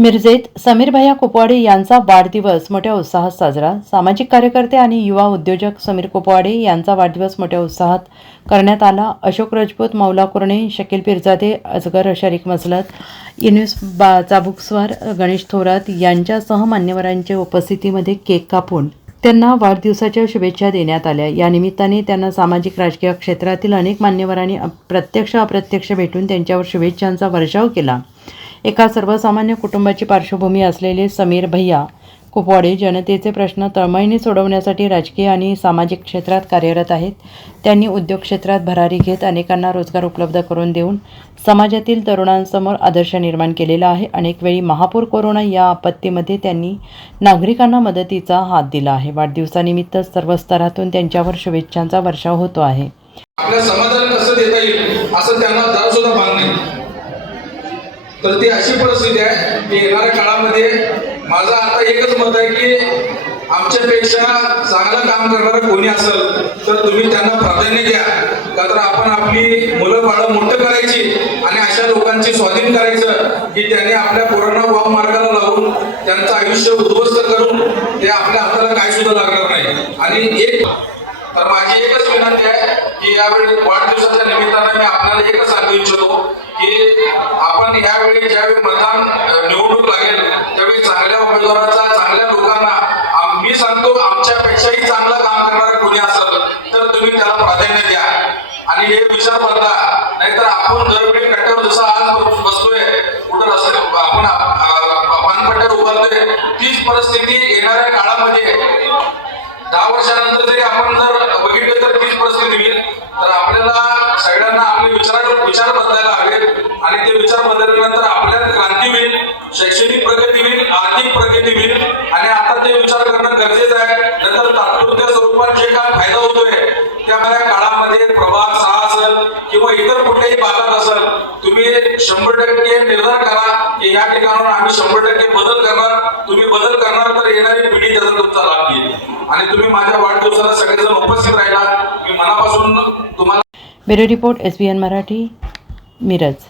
मिरजेत समीर भैया कुपवाडे यांचा वाढदिवस मोठ्या उत्साहात साजरा. सामाजिक कार्यकर्ते आणि युवा उद्योजक समीर कुपवाडे यांचा वाढदिवस मोठ्या उत्साहात करण्यात आला. अशोक राजपूत मौला कुरणे शकील पिरजादे अजगर शरीक मसलत इन्युस बा चाबुकस्वार गणेश थोरात यांच्यासह मान्यवरांच्या उपस्थितीमध्ये केक कापून त्यांना वाढदिवसाच्या शुभेच्छा देण्यात आल्या. या निमित्ताने त्यांना सामाजिक राजकीय क्षेत्रातील अनेक मान्यवरांनी प्रत्यक्ष अप्रत्यक्ष भेटून त्यांच्यावर शुभेच्छांचा वर्षाव केला. एका सर्वसामान्य कुटुंबाची पार्श्वभूमी असलेले समीर भैया कुपवाडे जनतेचे प्रश्न तळमळीने सोडवण्यासाठी राजकीय आणि सामाजिक क्षेत्रात कार्यरत आहेत. त्यांनी उद्योग क्षेत्रात भरारी घेत अनेकांना रोजगार उपलब्ध करून देऊन समाजातील तरुणांसमोर आदर्श निर्माण केलेला आहे. अनेक वेळी महापूर कोरोना या आपत्तीमध्ये त्यांनी नागरिकांना मदतीचा हात दिला आहे. वाढदिवसानिमित्त सर्व स्तरातून त्यांच्यावर शुभेच्छांचा वर्षाव होतो आहे. आपल्या समाजाला कसं देता येईल असं त्यांना सुद्धा तर ती अशी परिस्थिती आहे. की येणाऱ्या काळामध्ये माझं आता एकच मत आहे की आमच्यापेक्षा चांगलं काम करणारं कोणी असेल तर तुम्ही त्यांना प्राधान्य द्या. का तर आपण आपली मुलं बाळं मोठं करायची आणि अशा लोकांची स्वाधीन करायचं की त्यांनी आपल्या पोरांना वाव मार्गाला लावून त्यांचं आयुष्य उद्ध्वस्त करून ते आपल्या हाताला काय सुद्धा लागणार नाही. आणि एक तर माझी एकच विनंती आहे की यावेळी वाढदिवसाच्या निमित्तानं मी आपल्याला एकच सांगू इच्छितो की मी सांगतो आमच्यापेक्षाही चांगलं काम करणार कोणी असेल तर तुम्ही त्याला प्राधान्य द्या. आणि हे विचार बदला नाहीतर आपण दरवेळी कट्ट्यावर जसं आर्थिक आणि आता ते विचार करणं गरजेचं आहे. नंतर तात्पुरत्या स्वरूपात जे काय फायदा होतोय त्यामुळे काळामध्ये प्रभाग सहा असेल किंवा इतर कुठल्याही भागात असेल तुम्ही शंभर टक्के निर्धार करा की या ठिकाणावर आम्ही शंभर टक्के बदल करणार. तुम्ही बदल करणार तर येणारी पिढी त्याचा तुमचा लाभ घेईल. आणि तुम्ही माझ्या वाढदिवसाला सगळेजण उपस्थित राहिला मी मनापासून तुम्हाला bureau report S B N Marathi Miraj.